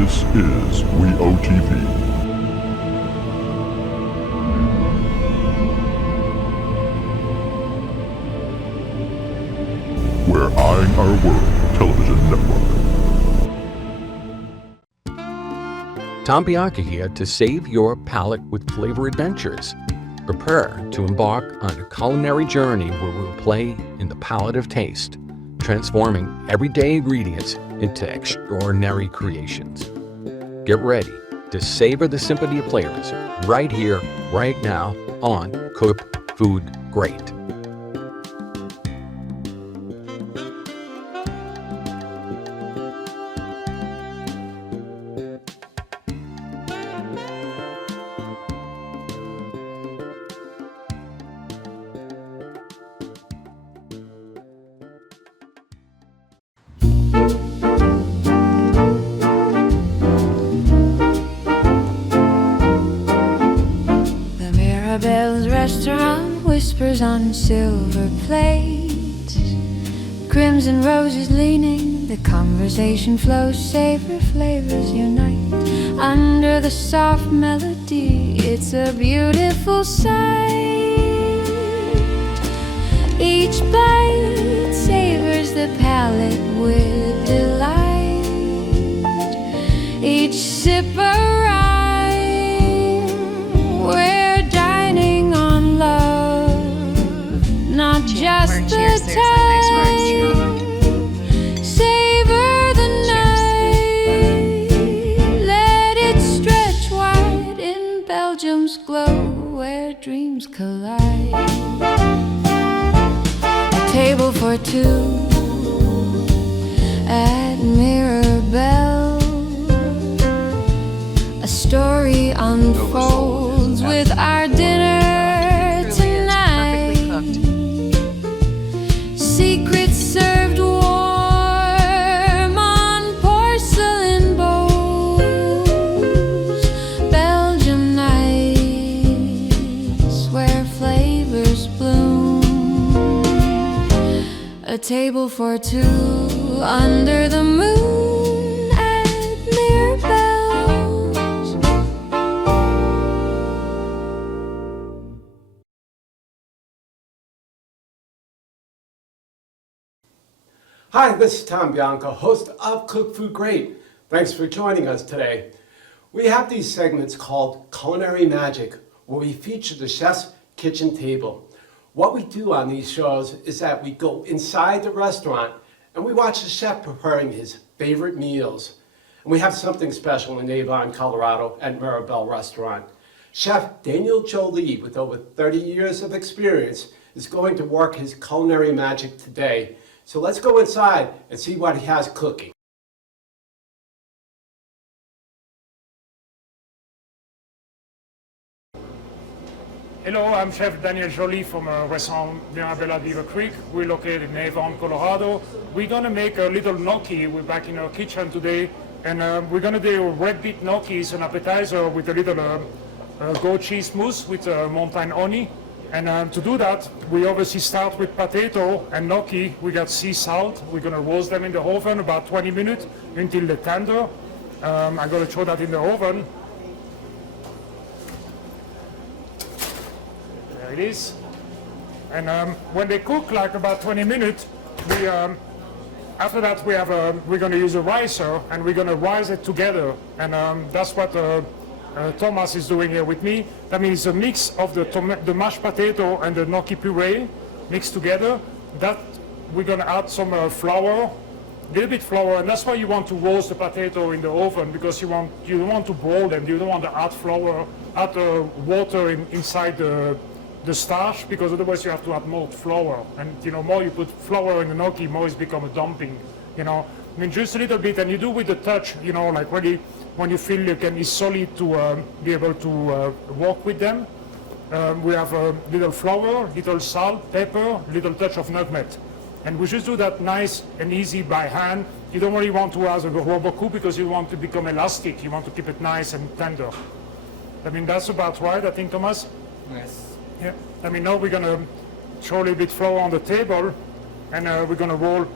This is WeOTV. We're eyeing our world television network. Tom Bianca here to save your palate with flavor adventures. Prepare to embark on a culinary journey where we'll play in the palette of taste, transforming everyday ingredients into extraordinary creations. Get ready to savor the symphony of flavors right here, right now on Cook Food Great. Mirabelle's restaurant whispers on silver plates. Crimson roses leaning, the conversation flows, savor flavors unite. Under the soft melody, it's a beautiful sight. Each bite savors the palate with delight. Each sip a rhyme. We're dining on love, not just the time. Savor the night. Let it stretch wide in Belgium's glow, where dreams collide. A table for two at Mirabelle. A story unfolds with our dinner tonight. Secrets served warm on porcelain bowls. Belgium nights where flavors bloom. A table for two under the moon at Mirabelle's. Hi, this is Tom Bianca, host of Cook Food Great. Thanks for joining us today. We have these segments called Culinary Magic, where we feature the chef's kitchen table. What we do on these shows is that we go inside the restaurant and we watch the chef preparing his favorite meals. And we have something special in Avon, Colorado at Mirabelle Restaurant. Chef Daniel Joly, with over 30 years of experience, is going to work his culinary magic today. So let's go inside and see what he has cooking. Hello, I'm Chef Daniel Joly from restaurant Mirabelle at Beaver Creek. We're located in Avon, Colorado. We're gonna make a little gnocchi. We're back in our kitchen today, and we're gonna do red beet gnocchi. It's an appetizer with a little goat cheese mousse with mountain honey. And to do that, we obviously start with potato and gnocchi. We got sea salt. We're gonna roast them in the oven about 20 minutes until they're tender. I'm gonna throw that in the oven. There it is. And when they cook like about 20 minutes, we after that we're going to use a ricer and we're going to rise it together. And that's what Thomas is doing here with me. That means a mix of the mashed potato and the gnocchi puree mixed together. That we're going to add some flour, a little bit flour, and that's why you want to roast the potato in the oven, because you don't want to boil them. You don't want to add flour, add water inside the starch, because otherwise you have to add more flour, and more you put flour in the gnocchi, more it's become a dumping. I mean, just a little bit, and you do with the touch, like really when you feel you can, it's solid to be able to work with them. We have a little flour, little salt, pepper, little touch of nutmeg, and we just do that nice and easy by hand. You don't really want to have a rubber cook because you want to become elastic. You want to keep it nice and tender. I mean, that's about right, I think, Thomas? Yes. Yeah, I mean, now we're gonna throw a little bit flour on the table, and we're gonna roll,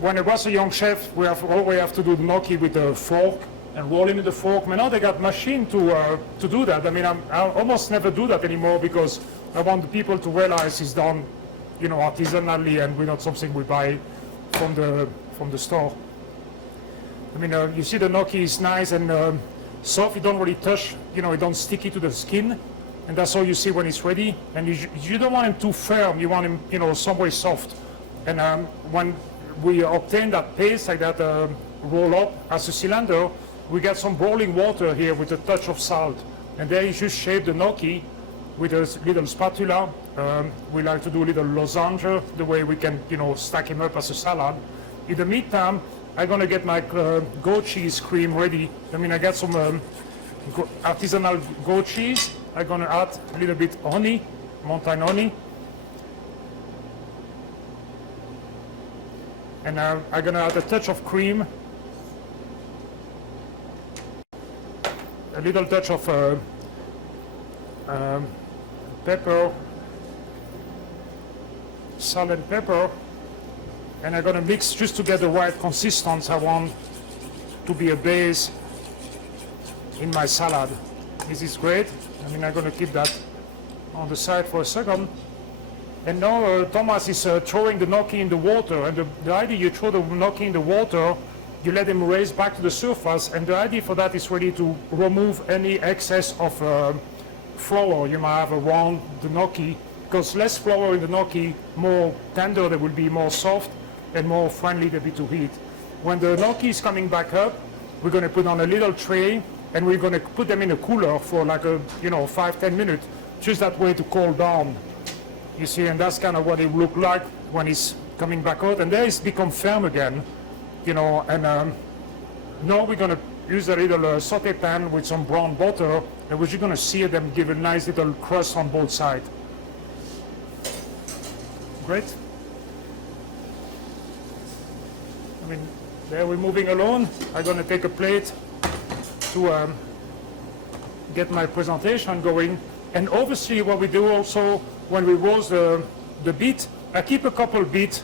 when I was a young chef, we always have to do gnocchi with a fork and roll him in the fork. Now they got machine to do that. I mean, I almost never do that anymore because I want the people to realize it's done, you know, artisanally and we're not something we buy from the store. I mean, you see the gnocchi is nice and soft. You don't really touch, you know, it don't sticky to the skin, and that's all you see when it's ready. And you don't want him too firm. You want him, you know, some way soft. And when we obtain that paste like that, roll up as a cylinder, we get some boiling water here with a touch of salt. And there you just shape the gnocchi with a little spatula. We like to do a little losange, the way we can, you know, stack him up as a salad. In the meantime, I'm gonna get my goat cheese cream ready. I mean, I got some artisanal goat cheese. I'm gonna add a little bit honey, mountain honey. And I'm gonna add a touch of cream, a little touch of pepper, salt and pepper, and I'm gonna mix just to get the right consistency I want to be a base in my salad. This is great. I mean, I'm gonna keep that on the side for a second. And now Thomas is throwing the gnocchi in the water, and the idea you throw the gnocchi in the water, you let them raise back to the surface, and the idea for that is really to remove any excess of flour you might have around the gnocchi, because less flour in the gnocchi, more tender they will be, more soft, and more friendly they'll be to eat. When the gnocchi is coming back up, we're going to put on a little tray, and we're going to put them in a cooler for like a, you know, 5-10 minutes, just that way to cool down. You see, and that's kind of what it look like when it's coming back out, and there it's become firm again, you know. And now we're going to use a little saute pan with some brown butter, and we're just going to sear them, give a nice little crust on both sides. Great. I mean, there we're moving along. I'm going to take a plate to get my presentation going. And obviously what we do also when we roast the beet, I keep a couple beet,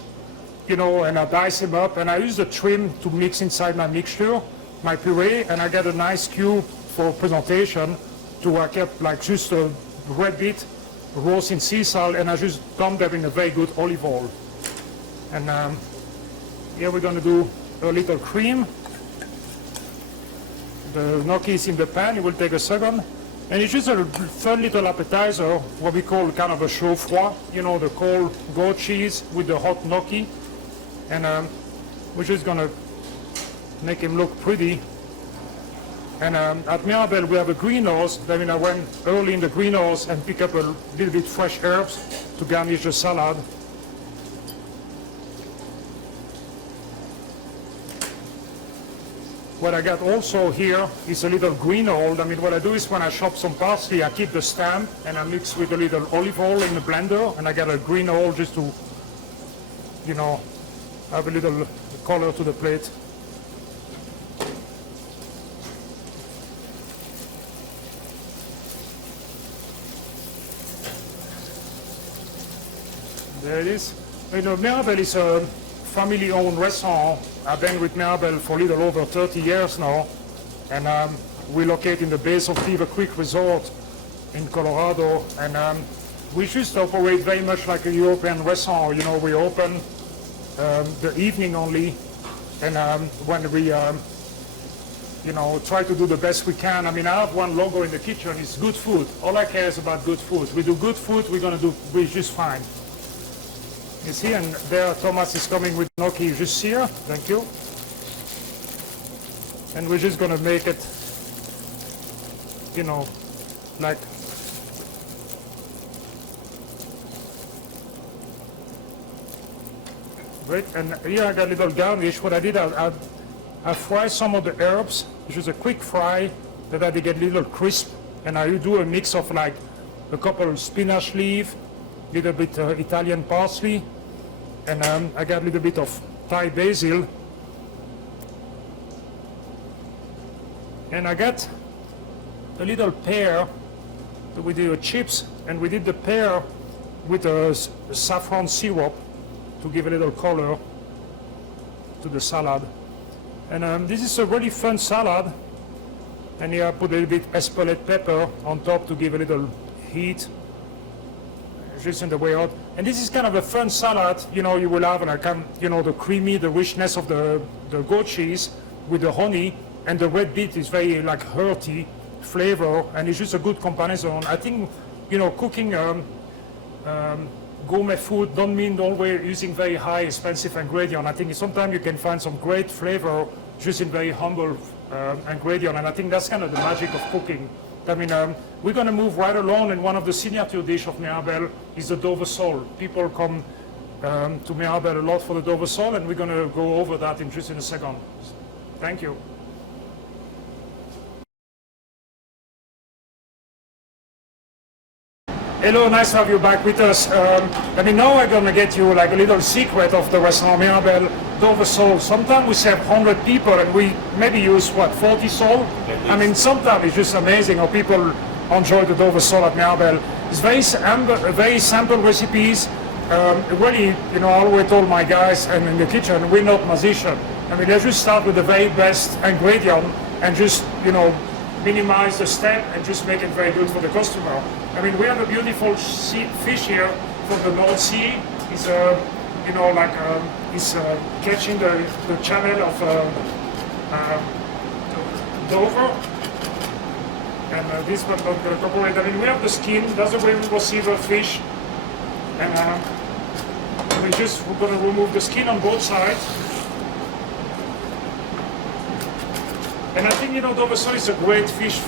you know, and I dice them up, and I use the trim to mix inside my mixture, my puree, and I get a nice cube for presentation to I kept like just a red beet roast in sea salt, and I just dump them in a very good olive oil. And here we're going to do a little cream. The gnocchi is in the pan, it will take a second. And it's just a fun little appetizer, what we call kind of a chaud froid, you know, the cold goat cheese with the hot gnocchi. And we're just gonna make him look pretty. And at Mirabelle we have a greenhouse. I mean, I went early in the greenhouse and pick up a little bit fresh herbs to garnish the salad. What I got also here is a little green oil. I mean, what I do is when I chop some parsley, I keep the stem and I mix with a little olive oil in the blender, and I get a green oil just to, you know, have a little color to the plate. There it is. You know, Mirabelle is a family-owned restaurant. I've been with Mirabelle for a little over 30 years now, and we locate in the base of Beaver Creek Resort in Colorado, and we just operate very much like a European restaurant. You know, we open the evening only, and when we, you know, try to do the best we can. I mean, I have one logo in the kitchen, it's good food. All I care is about good food. We do good food, we're just fine. You see, and there Thomas is coming with gnocchi just here. Thank you. And we're just gonna make it, you know, like great. And here I got a little garnish. What I did, I fry some of the herbs. It's just a quick fry that I did get a little crisp. And I do a mix of like a couple of spinach leaf, little bit Italian parsley, and I got a little bit of Thai basil, and I got a little pear. We did chips, and we did the pear with a saffron syrup to give a little color. to the salad. And this is a really fun salad. And here I put a little bit espelette pepper on top to give a little heat, just in the way out. And this is kind of a fun salad, you know, you will have like, you know, the creamy, the richness of the goat cheese with the honey, and the red beet is very like hearty flavor, and it's just a good combination. I think, you know, cooking gourmet food don't mean always using very high expensive ingredient. I think sometimes you can find some great flavor just in very humble ingredient, and I think that's kind of the magic of cooking. I mean, we're going to move right along, and one of the signature dish of Mirabelle is the Dover sole. People come to Mirabelle a lot for the Dover sole, and we're going to go over that in just in a second. Thank you. Hello, nice to have you back with us. I mean, now I'm going to get you like a little secret of the restaurant Mirabelle Dover sole. Sometimes we serve 100 people and we maybe use, what, 40 sole? I mean, sometimes it's just amazing how people enjoy the Dover sole at Mirabelle. It's very simple recipes. Really, you know, I always told my guys and in the kitchen, we're not musicians. I mean, let's just start with the very best ingredient and just, you know, minimize the step and just make it very good for the customer. I mean, we have a beautiful fish here from the North Sea. It's, you know, like it's catching the channel of Dover. And this one not going to cooperate. I mean, we have the skin. That's the way we receive a fish. And we're going to remove the skin on both sides. And I think, you know, Dover sole is a great fish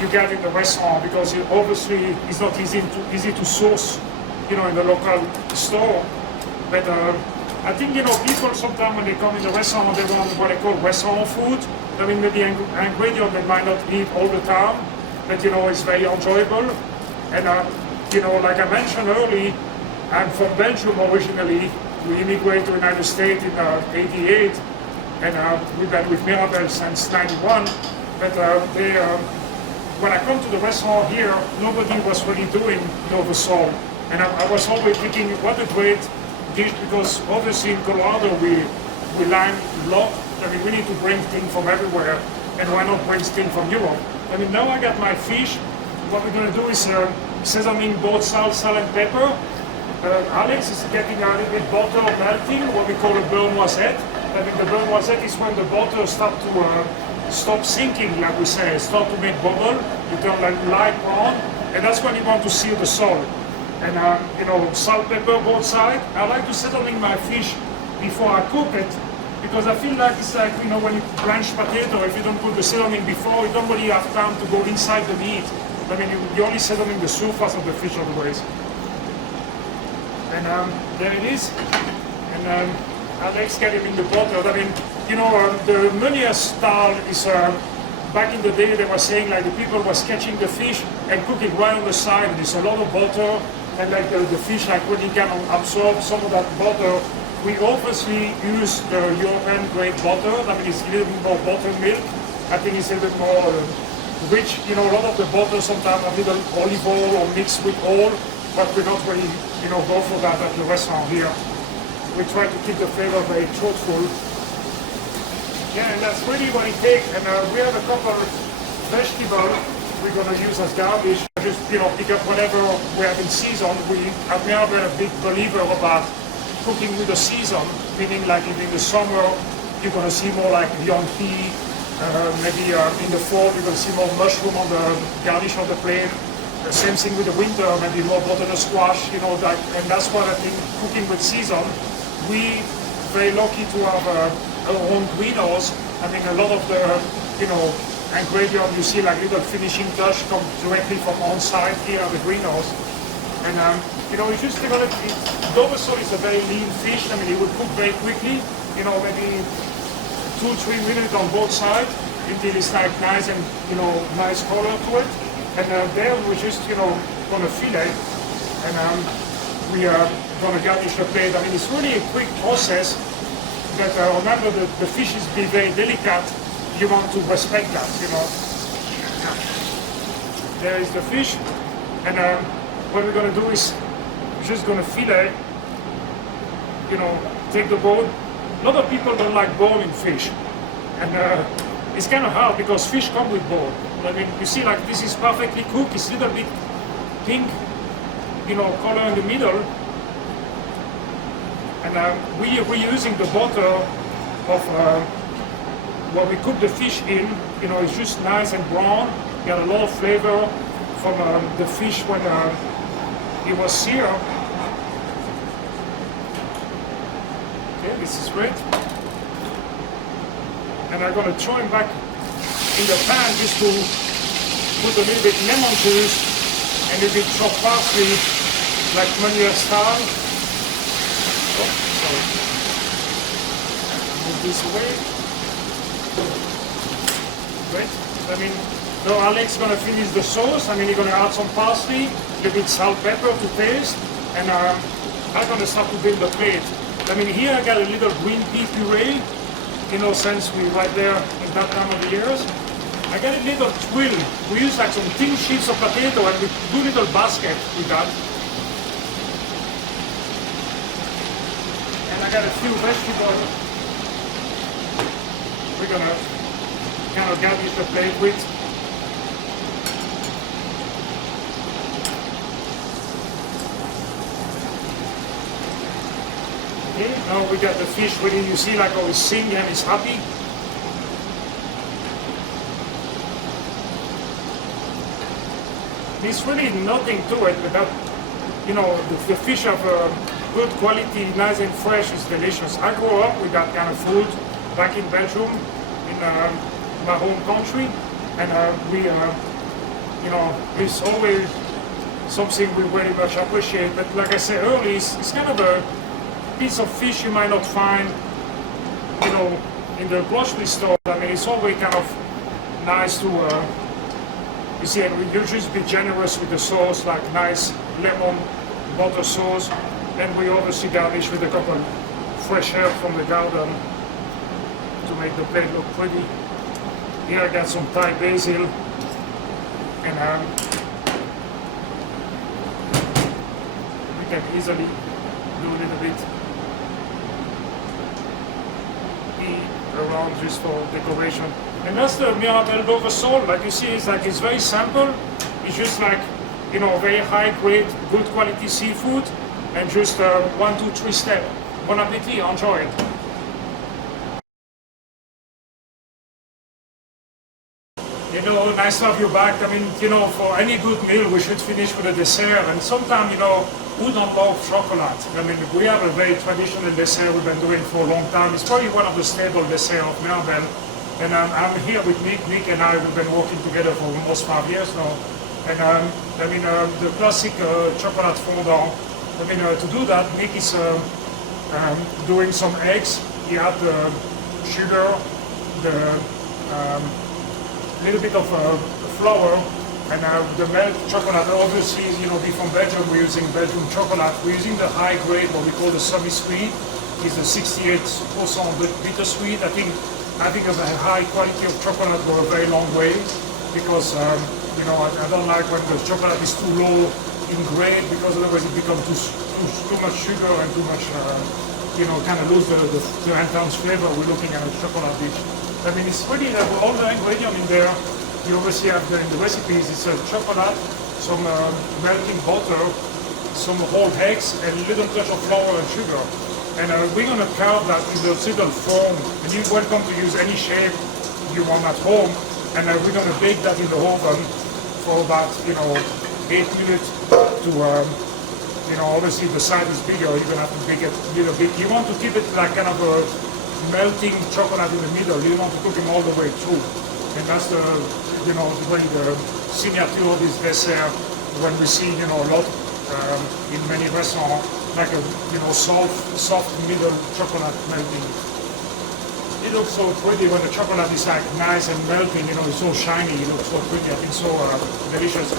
you get in the restaurant because it obviously is not easy to source, you know, in the local store. But I think, you know, people sometimes when they come in the restaurant, they want what they call restaurant food. I mean, maybe an ingredient they might not eat all the time, but, you know, it's very enjoyable. And, you know, like I mentioned earlier, I'm from Belgium originally. We immigrated to the United States in '88. And we've been with Mirabelle since '91. But when I come to the restaurant here, nobody was really doing Dover sole. And I was always thinking, what a great dish, because obviously in Colorado we lime a lot. I mean, we need to bring things from everywhere, and why not bring things from Europe? I mean, now I got my fish. What we're going to do is seasoning both salt and pepper. Alex is getting a little bit butter melting, what we call a beurre noisette. I mean, the beurre noisette is when the butter starts to stop sinking, like we say, start to make bubble, you turn like light brown, and that's when you want to seal the salt. And you know, salt, pepper, both sides. I like to seasoning my fish before I cook it, because I feel like it's like, you know, when you blanch potato, if you don't put the seasoning before, you don't really have time to go inside the meat. I mean, you're only seasoning the surface of the fish otherwise. And there it is. And Alex get it in the butter. I mean, you know, the Meunier style is, back in the day they were saying like the people was catching the fish and cooking right on the side. There's a lot of butter, and like the fish like really can absorb some of that butter. We obviously use the European grade butter. I mean, it's a little bit more buttermilk. I think it's a little bit more rich. You know, a lot of the butter sometimes a little olive oil or mixed with oil, but we don't really, you know, go for that at the restaurant here. We try to keep the flavor very truthful. Yeah, and that's really what it takes. And we have a couple vegetables we're going to use as garnish. Just, you know, pick up whatever we have in season. We have never been a big believer about cooking with the season, meaning like in the summer, you're going to see more like young pea. Maybe in the fall, you're going to see more mushroom on the garnish of the plate. The same thing with the winter, maybe more butternut squash, you know, that, and that's what I think cooking with season. We very lucky to have our own greenhouse. I mean, a lot of the, you know, ingredients you see like little finishing touch come directly from on site here at the greenhouse. And you know, it's just developed. Dover sole is a very lean fish. I mean, it would cook very quickly. You know, maybe 2-3 minutes on both sides until it's like nice and, you know, nice color to it. And there we're just, you know, going to fillet, and we are going to garnish the plate. I mean, it's really a quick process, but remember the fish is very delicate. You want to respect that, you know. There is the fish, and what we're going to do is just going to fillet, you know, take the bone, a lot of people don't like bone in fish. And it's kind of hard because fish come with bone. I mean, you see, like, this is perfectly cooked. It's a little bit pink, color in the middle. And we're using the butter of what we cook the fish in. It's just nice and brown. Got a lot of flavor from the fish when it was seared. Okay, this is great. And I'm gonna throw him back in the pan just to put a little bit lemon juice and a bit chopped parsley, like Meunier style. Oh, sorry. Move this away. Great. I mean, now Alex gonna finish the sauce. I mean, he's gonna add some parsley, a little bit salt, pepper to taste, and I'm gonna start to build the plate. I mean, here I got a little green pea puree. Since we're right there in that time of the years. I got a little twill. We use like some thin sheets of potato and we do little basket with that. And I got a few vegetables we're gonna kind of garnish the plate with. Okay, now we got the fish ready. You see like how he's singing and he's happy. There's really nothing to it, but that, the fish of good quality, nice and fresh, is delicious. I grew up with that kind of food back in Belgium, in my home country, and it's always something we very much appreciate. But like I said earlier, it's kind of a piece of fish you might not find, in the grocery store. I mean, it's always kind of nice to, you see, and you just be generous with the sauce, like nice lemon butter sauce. Then we obviously garnish with a couple fresh herbs from the garden to make the plate look pretty. Here I got some Thai basil, and we can easily do a little bit around just for decoration. And that's the Mirabelle Dover sole. Like you see, it's very simple. It's just like, very high grade, good quality seafood, and just 1, 2, 3 step. Bon appetit, enjoy it. Nice to have you back. I mean, for any good meal, we should finish with a dessert. And sometimes, who don't love chocolate? I mean, we have a very traditional dessert we've been doing for a long time. It's probably one of the staple desserts of Mirabelle. And I'm here with Nick. Nick and I, we've been working together for almost 5 years now. And the classic chocolate fondant. To do that, Nick is doing some eggs. He had the sugar, the little bit of flour, and the milk chocolate. Obviously, be from Belgium, we're using Belgian chocolate. We're using the high grade, what we call the semi-sweet. It's the 68% bittersweet. I think as a high quality of chocolate go a very long way, because I don't like when the chocolate is too low in grade, because otherwise it becomes too much sugar and too much, kind of lose the intense flavor we're looking at a chocolate dish. I mean, it's really all the ingredients in there. You obviously have in the recipes, it's chocolate, some melting butter, some whole eggs, and a little touch of flour and sugar. And we're going to carve that in the little form. And you're welcome to use any shape you want at home. And we're going to bake that in the oven for about, 8 minutes to, obviously the size is bigger, you're going to have to bake it a little bit. You want to keep it like kind of a melting chocolate in the middle. You don't want to cook it all the way through. And that's the signature of this dessert when we see, a lot in many restaurants, like a, soft middle chocolate melting. It looks so pretty when the chocolate is like nice and melting, it's so shiny, it looks so pretty, I think so delicious.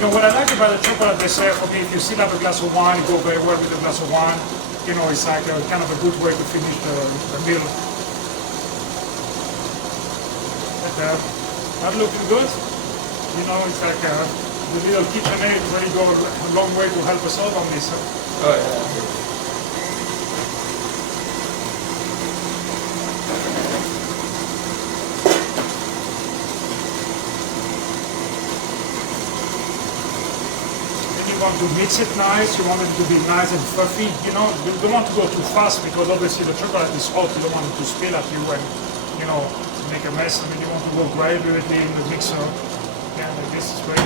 What I like about the chocolate dessert, for me, if you still have a glass of wine, it goes very well with a glass of wine. It's like kind of a good way to finish the meal. But that looking good. It's like the little KitchenAid really go a long way to help us out on this. Oh yeah. want to mix it nice, you want it to be nice and fluffy, you know, you don't want to go too fast because obviously the chocolate is hot, you don't want it to spill at you and, you know, make a mess. I mean, you want to go gradually in the mixer. Yeah, like this is great.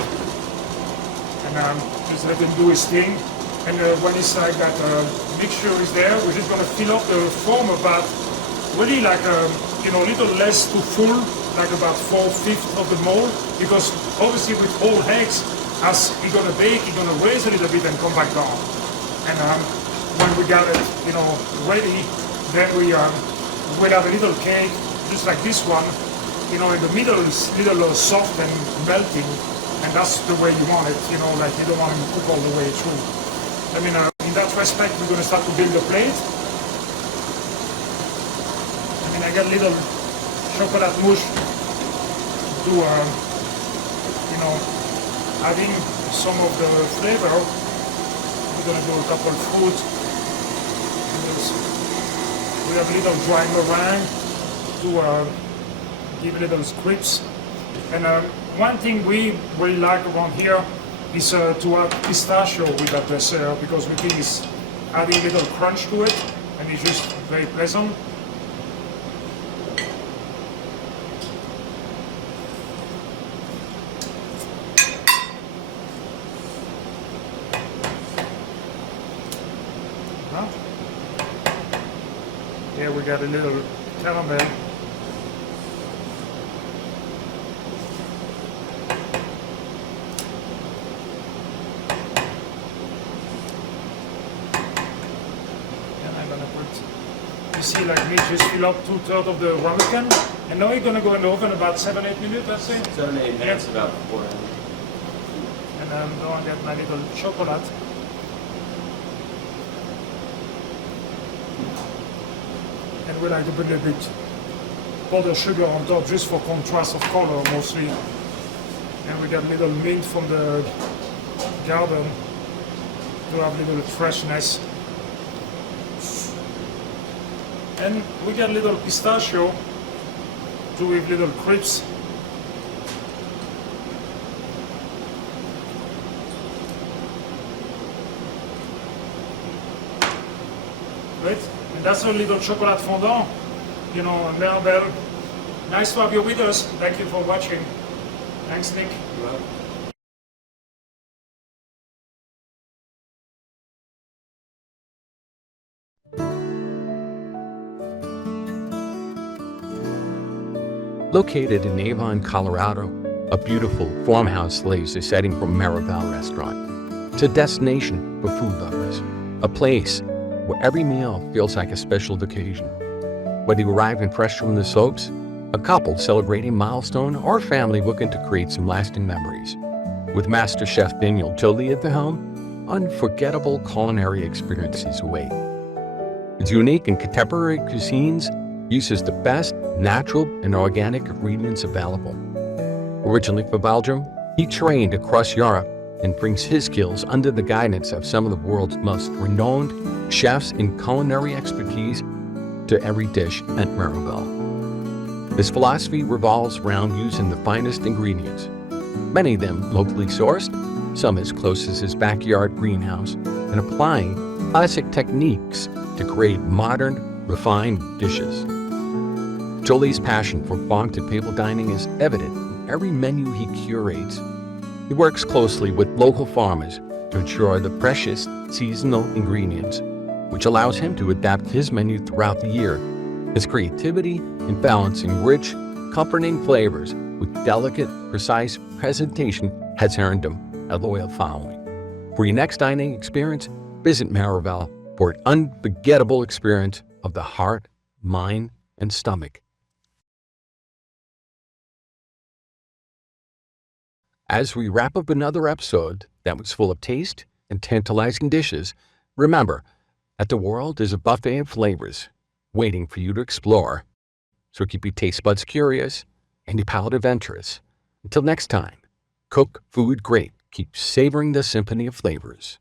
And just let him do his thing. And when it's like that mixture is there, we're just going to fill up the form about really like, you know, a little less too full, like about 4/5 of the mold, because obviously with whole eggs, as you're going to bake, you're going to raise a little bit and come back down. And when we got it, you know, ready, then we will have a little cake, just like this one, you know, in the middle is little soft and melting, and that's the way you want it, you know, like you don't want it to cook all the way through. I mean, in that respect, we're going to start to build the plate. I mean, I got little chocolate mousse to, you know, adding some of the flavor. We're going to do a couple of fruit. We have a little dry meringue to give little crisps. And one thing we really like around here is to add pistachio with that dessert because we think it's adding a little crunch to it and it's just very pleasant. Here we got a little caramel. And I'm gonna put, you see like me just fill up 2/3 of the ramekin. And now you're gonna go in the oven about 7-8 minutes, let's say. 7-8 minutes, about 4 hours. And I'm gonna get my little chocolate. And we like to put a bit powdered sugar on top just for contrast of color mostly. And we got a little mint from the garden to have a little freshness. And we got a little pistachio to with little crisps. Right? And that's a little chocolate fondant, you know, Mirabelle. Nice to have you with us. Thank you for watching. Thanks, Nick. You're welcome. Located in Avon, Colorado, a beautiful farmhouse lays the setting for Mirabelle Restaurant. It's a destination for food lovers, a place where every meal feels like a special occasion. Whether you arriving fresh from the slopes, a couple celebrating a milestone, or a family looking to create some lasting memories. With Master Chef Joly at the helm, unforgettable culinary experiences await. Its unique and contemporary cuisines uses the best natural and organic ingredients available. Originally from Belgium, he trained across Europe and brings his skills under the guidance of some of the world's most renowned chefs in culinary expertise to every dish at Mirabelle. His philosophy revolves around using the finest ingredients, many of them locally sourced, some as close as his backyard greenhouse, and applying classic techniques to create modern, refined dishes. Joly's passion for farm-to-table dining is evident in every menu he curates. He works closely with local farmers to ensure the freshest seasonal ingredients, which allows him to adapt his menu throughout the year. His creativity in balancing rich, comforting flavors with delicate, precise presentation has earned him a loyal following. For your next dining experience, visit Mirabelle for an unforgettable experience of the heart, mind, and stomach. As we wrap up another episode that was full of taste and tantalizing dishes, remember that the world is a buffet of flavors waiting for you to explore. So keep your taste buds curious and your palate adventurous. Until next time, cook food great. Keep savoring the symphony of flavors.